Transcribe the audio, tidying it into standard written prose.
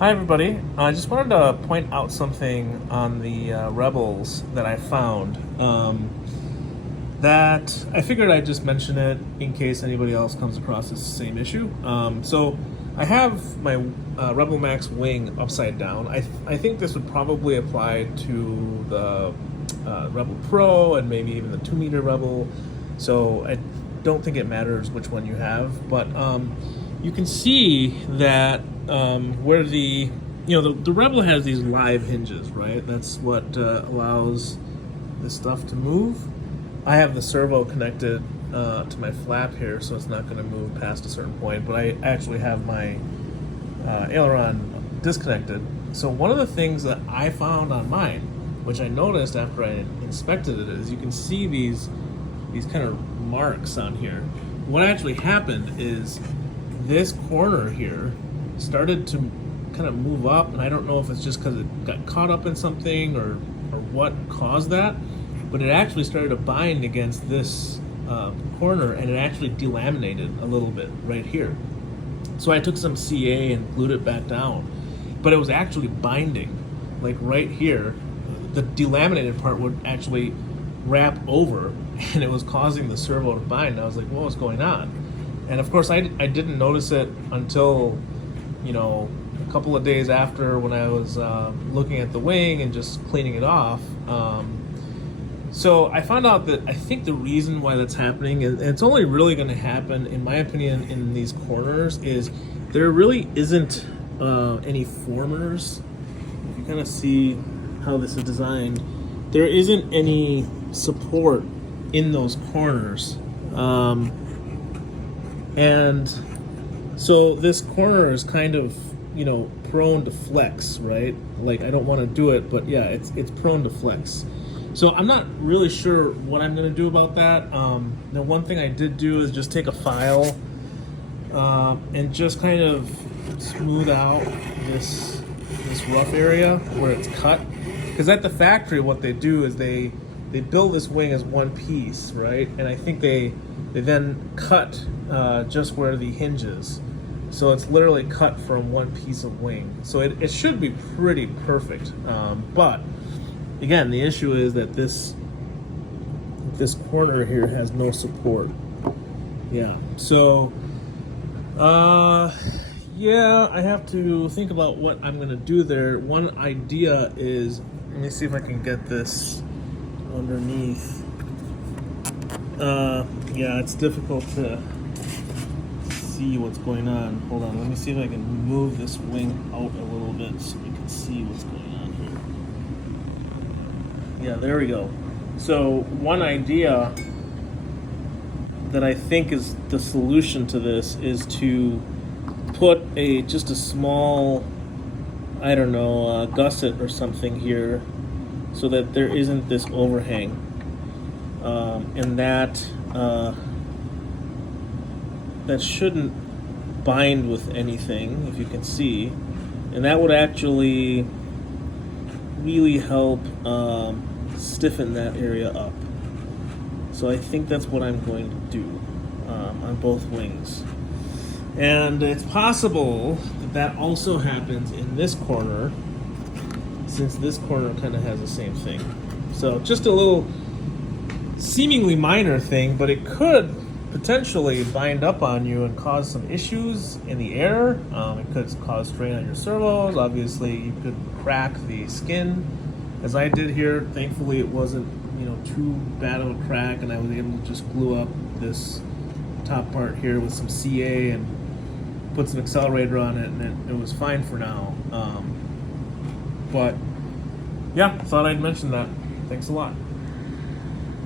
Hi everybody. I just wanted to point out something on the Rebels that I found. That I figured I'd just mention it in case anybody else comes across this same issue. So I have my Rebel Max wing upside down. I think this would probably apply to the Rebel Pro and maybe even the 2 meter Rebel. So I don't think it matters which one you have, but you can see that where the Rebel has these live hinges, right? That's what allows this stuff to move. I have the servo connected to my flap here, so it's not going to move past a certain point, but I actually have my aileron disconnected. So one of the things that I found on mine, which I noticed after I inspected it, is you can see these kind of marks on here. What actually happened is this corner here started to kind of move up, and I don't know if it's just because it got caught up in something or what caused that, but it actually started to bind against this corner, and it actually delaminated a little bit right here. So I took some CA and glued it back down, but it was actually binding, like right here. The delaminated part would actually wrap over, and it was causing the servo to bind. And I was like, what's going on? And of course, I didn't notice it until, a couple of days after, when I was looking at the wing and just cleaning it off. So I found out that I think the reason why that's happening, and it's only really going to happen, in my opinion, in these corners, is there really isn't any formers. If you kind of see how this is designed, there isn't any support in those corners. And so this corner is kind of, prone to flex, right? Like, I don't want to do it, but yeah, it's prone to flex. So I'm not really sure what I'm going to do about that. The one thing I did do is just take a file and just kind of smooth out this rough area where it's cut. Because at the factory, what they do is they build this wing as one piece, right? And I think they then cut just where the hinge is. So it's literally cut from one piece of wing. So it should be pretty perfect. But again, the issue is that this corner here has no support. Yeah. So yeah, I have to think about what I'm going to do there. One idea is, let me see if I can get this underneath. Yeah, it's difficult to see what's going on. Hold on, let me see if I can move this wing out a little bit so we can see what's going on here. Yeah, there we go. So one idea that I think is the solution to this is to put just a small, I don't know, gusset or something here, so that there isn't this overhang, and that shouldn't bind with anything, if you can see, and that would actually really help stiffen that area up. So I think that's what I'm going to do on both wings. And it's possible that also happens in this corner, since this corner kind of has the same thing. So just a little seemingly minor thing, but it could potentially bind up on you and cause some issues in the air. It could cause strain on your servos. Obviously, you could crack the skin, as I did here. Thankfully, it wasn't too bad of a crack, and I was able to just glue up this top part here with some CA and put some accelerator on it, and it was fine for now. But yeah, thought I'd mention that. Thanks a lot.